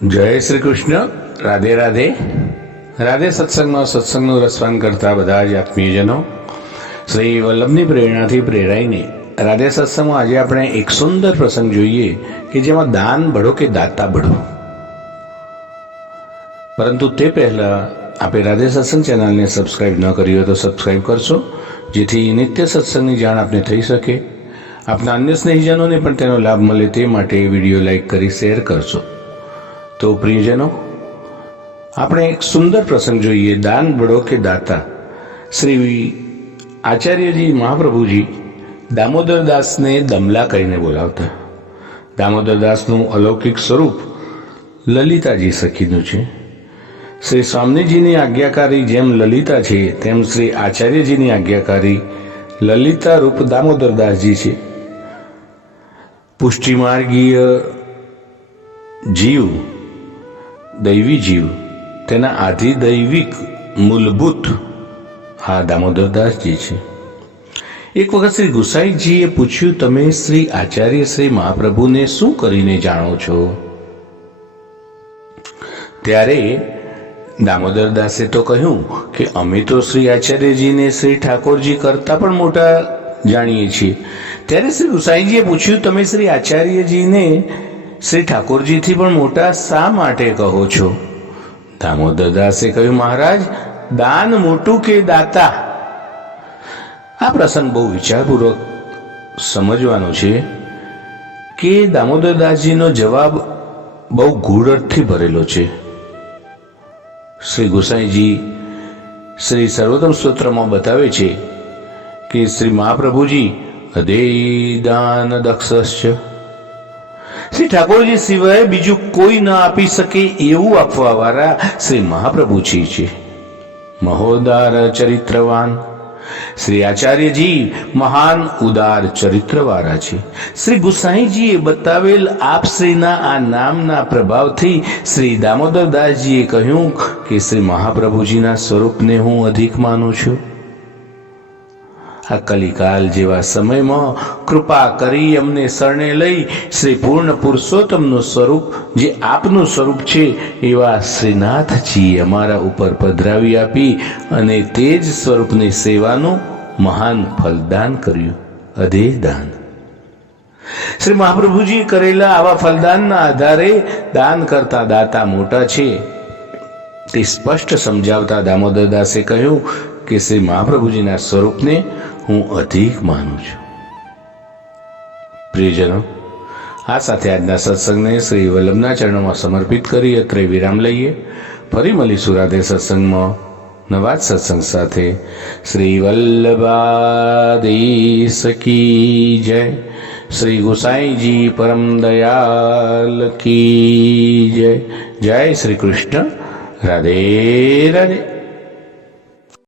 जय श्री कृष्ण। राधे राधे। राधे सत्संग में सत्संगનું રસપાન કરતા બધા જ આત્મીયજનો શ્રી વલ્લભની પ્રેરણાથી પ્રેરાઈને રાધે સત્સંગમાં આજે આપણે એક સુંદર પ્રસંગ જોઈએ કે જેમાં દાન બઢો કે દાતા બઢો। પરંતુ તે પહેલા આપે રાધે સત્સંગ ચેનલને સબસ્ક્રાઇબ ન કરી હોય તો સબસ્ક્રાઇબ કરશો, જેથી નિત્ય સત્સંગની જાણ આપને થઈ શકે। આપના અન્ય સ્નેહીજનોને પણ તેનો લાભ મળે તે માટે વિડીયો લાઈક કરી શેર કરશો। તો પ્રિયજનો, આપણે એક સુંદર પ્રસંગ જોઈએ, દાન બઢો કે દાતા। શ્રી આચાર્યજી મહાપ્રભુજી દામોદરદાસને દમલા કહીને બોલાવતા। દામોદરદાસનું અલૌકિક સ્વરૂપ લલિતાજી સખીનું છે। શ્રી સ્વામીજીની આજ્ઞાકારી જેમ લલિતા છે, તેમ શ્રી આચાર્યજીની આજ્ઞાકારી લલિતા રૂપ દામોદરદાસજી છે। પુષ્ટિમાર્ગીય જીવ, દૈવી જીવ, તેના આધિદૈવિક મૂળભૂત આ દામોદરદાસજી છે। એક વખત શ્રી ગુસાઈજીએ પૂછ્યું, તમે શ્રી આચાર્ય શ્રી મહાપ્રભુને શું કરીને જાણો છો? ત્યારે દામોદરદાસે તો કહ્યું કે અમે તો શ્રી આચાર્યજીને શ્રી ઠાકોરજી કરતા પણ મોટા જાણીએ છીએ। ત્યારે શ્રી ગુસાઈજીએ પૂછ્યું, તમે શ્રી આચાર્યજીને શ્રી ઠાકોરજીથી પણ મોટા શા માટે કહો છો? દામોદરદાસે કહ્યું, મહારાજ, દાન મોટું કે દાતા? આ પ્રસંગ બહુ વિચારપૂર્વક સમજવાનો છે કે દામોદરદાસજીનો જવાબ બહુ ગૂઢ અર્થથી ભરેલો છે। શ્રી ગુસાઈજી શ્રી સર્વોત્તમ સ્તોત્રમાં બતાવે છે કે શ્રી મહાપ્રભુજી અદેય દાન દક્ષશ્ચ, શ્રી ઠાકોરજી સિવાય બીજું કોઈ ન આપી શકે એવું આપવા વાળા શ્રી મહાપ્રભુજી છે। મહોદાર ચરિત્રવાન શ્રી આચાર્યજી મહાન ઉદાર ચરિત્રવાળા છે। શ્રી ગુસાઈજીએ બતાવેલ આપશ્રીના આ નામના પ્રભાવથી શ્રી દામોદરદાસજીએ કહ્યું કે શ્રી મહાપ્રભુજીના સ્વરૂપને હું અધિક માનું છું। આ કલિકાલ જેવા સમયમાં કૃપા કરી અમને શરણે લઈ શ્રી પૂર્ણ પુરુષોત્તમનું સ્વરૂપ, જે આપનું સ્વરૂપ છે, એવા શ્રીનાથજીએ અમારા ઉપર પધરાવી આપી અને તે જ સ્વરૂપની સેવાનું મહાન ફલદાન કર્યું, અધેય દાન। શ્રી મહાપ્રભુજીએ કરેલા આવા ફલદાનના આધારે દાન કરતા દાતા મોટા છે તે સ્પષ્ટ સમજાવતા દામોદરદાસે કહ્યું કે શ્રી મહાપ્રભુજીના સ્વરૂપને હું અધિક માનું છું। પ્રિયજનો, આ સાથે આજના સત્સંગને શ્રી વલ્લભના ચરણોમાં સમર્પિત કરી અત્રે વિરામ લઈએ। ફરી મળીશું રાધે સત્સંગમાં નવા જ સત્સંગ સાથે। શ્રી વલ્લભાધીશ કી જય, શ્રી ગુસાઈજી પરમ દયાલ કી જય। જય શ્રી કૃષ્ણ। રાધે રાધે।